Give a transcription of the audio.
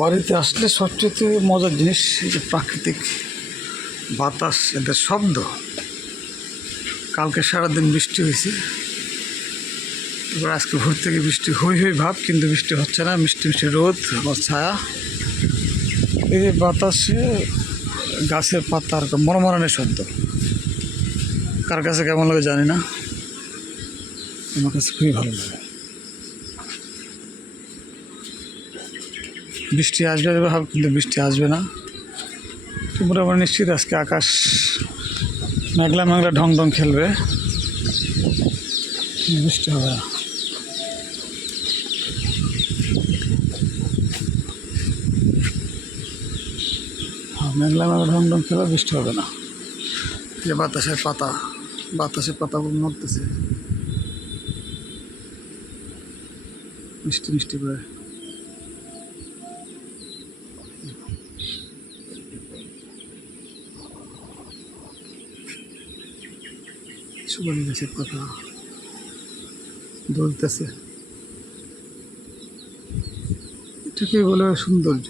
বাড়িতে আসলে সবচেয়ে মজার জিনিস এই যে প্রাকৃতিক বাতাস, এদের শব্দ। কালকে সারাদিন বৃষ্টি হয়েছে, এবার আজকে ভোর থেকে বৃষ্টি হই ভাব, কিন্তু বৃষ্টি হচ্ছে না। মিষ্টি মিষ্টি রোদ বা ছায়া, এই যে বাতাসে গাছের পাতার মরমরানের শব্দ। কার কাছে কেমন লাগে জানি না, আমার কাছে খুবই ভালো লাগে। বৃষ্টি আসবে ভাব, কিন্তু বৃষ্টি আসবে না। মোটামুটি নিশ্চিত আজকে আকাশ মেঘলা মেঘলা ঢং ঢং খেলবে, বৃষ্টি হবে না। মেঘলা মেঘলা ঢং ঢং খেলবে, বৃষ্টি হবে না। যে বাতাসের পাতাগুলো নড়তেছে মিষ্টি মিষ্টি করে। সুপারি গাছের পাতা দুলতেছে, এটাকে বলে সৌন্দর্য।